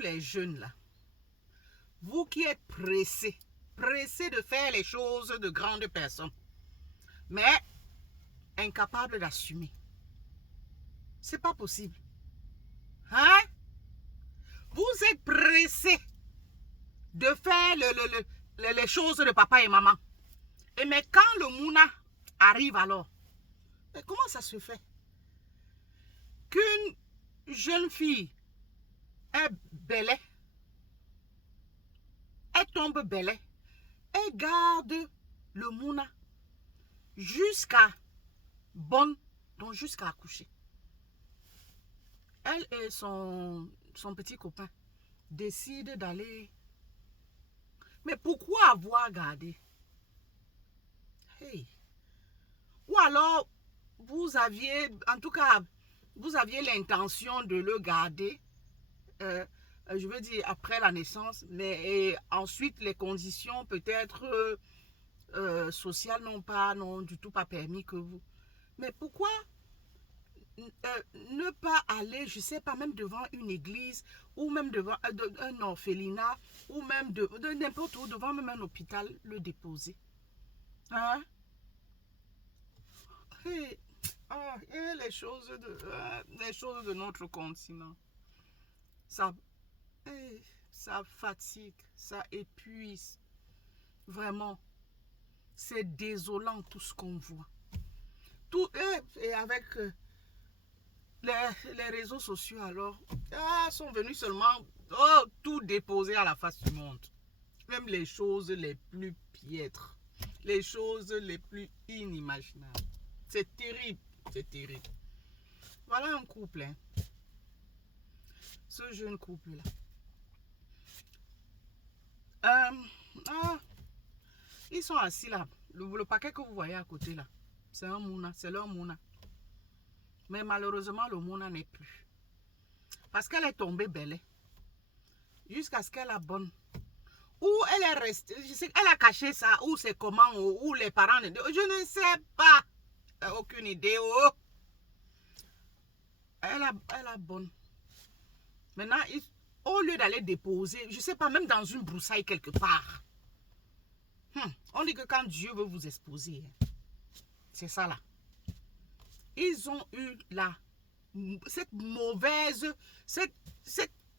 les jeunes là, vous qui êtes pressés de faire les choses de grandes personnes, mais incapables d'assumer. C'est pas possible. Hein? Vous êtes pressés de faire les choses de papa et maman. Et mais quand le Mouna arrive alors, mais comment ça se fait qu'une jeune fille est belle, elle tombe belle, elle garde le Mouna jusqu'à bonne, donc jusqu'à accoucher. Elle et son petit copain décident d'aller. Mais pourquoi avoir gardé? Hey. Ou alors, vous aviez, en tout cas, vous aviez l'intention de le garder, je veux dire, après la naissance, mais ensuite, les conditions peut-être sociales n'ont du tout pas permis que vous. Mais pourquoi ne pas aller, je ne sais pas, même devant une église, ou même devant un orphelinat, ou même de n'importe où, devant même un hôpital, le déposer? Hein? Et les choses de notre continent, ça fatigue, ça épuise. Vraiment, c'est désolant tout ce qu'on voit. Tout, et avec les réseaux sociaux, alors, sont venus seulement tout déposer à la face du monde. Même les choses les plus piètres, les choses les plus inimaginables. C'est terrible, c'est terrible. Voilà un couple, hein. Ce jeune couple-là. Ils sont assis là. Le paquet que vous voyez à côté là, c'est un Mouna, c'est leur Mouna. Mais malheureusement, le Mouna n'est plus. Parce qu'elle est tombée belle. Jusqu'à ce qu'elle a bonne. Ou elle est restée, je sais, elle a caché ça, ou c'est comment, ou les parents, je ne sais pas. Aucune idée. Oh. Elle a bonne. Maintenant, au lieu d'aller déposer, je ne sais pas, même dans une broussaille quelque part. On dit que quand Dieu veut vous exposer, c'est ça là. Ils ont eu cette mauvaise,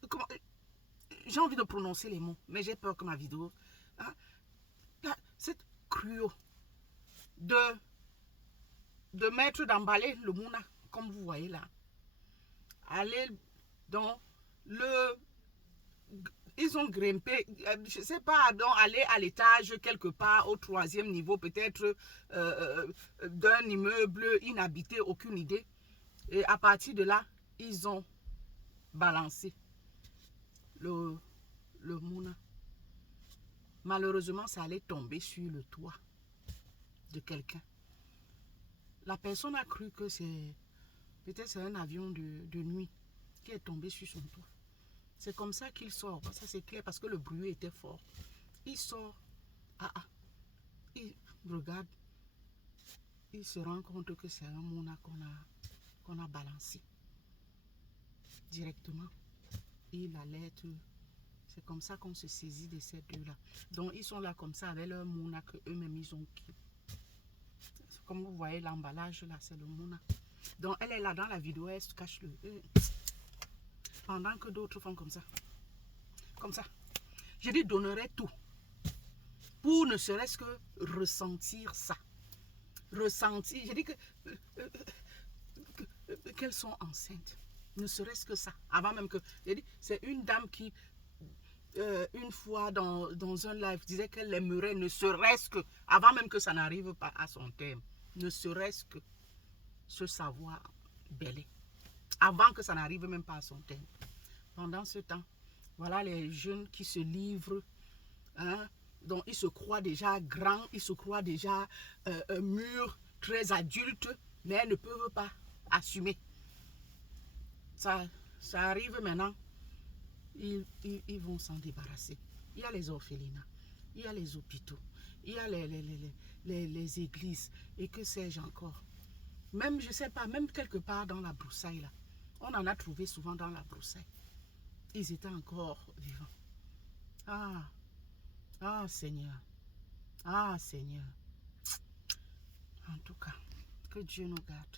comment, j'ai envie de prononcer les mots, mais j'ai peur que ma vidéo, cette cruauté de mettre d'emballer le Mouna, comme vous voyez là. Aller dans ils ont grimpé, je ne sais pas, donc aller à l'étage quelque part, au 3e niveau, peut-être d'un immeuble inhabité, aucune idée. Et à partir de là, ils ont balancé le Mouna. Malheureusement, ça allait tomber sur le toit de quelqu'un. La personne a cru que peut-être c'est un avion de nuit qui est tombé sur son toit. C'est comme ça qu'il sort. Ça c'est clair parce que le bruit était fort. Il sort. Il regarde. Il se rend compte que c'est un Mouna qu'on a balancé. Directement. Il allait. C'est comme ça qu'on se saisit de ces deux-là. Donc ils sont là comme ça avec leur Mouna que eux-mêmes ils ont qui. Comme vous voyez l'emballage là, c'est le Mouna. Donc elle est là dans la vidéo, elle se cache pendant que d'autres font comme ça. Comme ça. Je lui donnerai tout. Pour ne serait-ce que ressentir ça. Ressentir. Je dis qu'elles sont enceintes. Ne serait-ce que ça. Avant même que. C'est une dame qui, une fois dans un live, disait qu'elle aimerait, ne serait-ce que, avant même que ça n'arrive pas à son terme, ne serait-ce que se savoir bêler. Avant que ça n'arrive même pas à son terme. Pendant ce temps, voilà les jeunes qui se livrent. Donc ils se croient déjà grands, ils se croient déjà mûrs, très adultes, mais elles ne peuvent pas assumer. Ça arrive maintenant, ils vont s'en débarrasser. Il y a les orphelinats, il y a les hôpitaux, il y a les églises, et que sais-je encore. Même, je ne sais pas, même quelque part dans la broussaille, là, on en a trouvé souvent dans la broussaille. ils étaient encore vivants. Ah, ah Seigneur, ah Seigneur. En tout cas, que Dieu nous garde.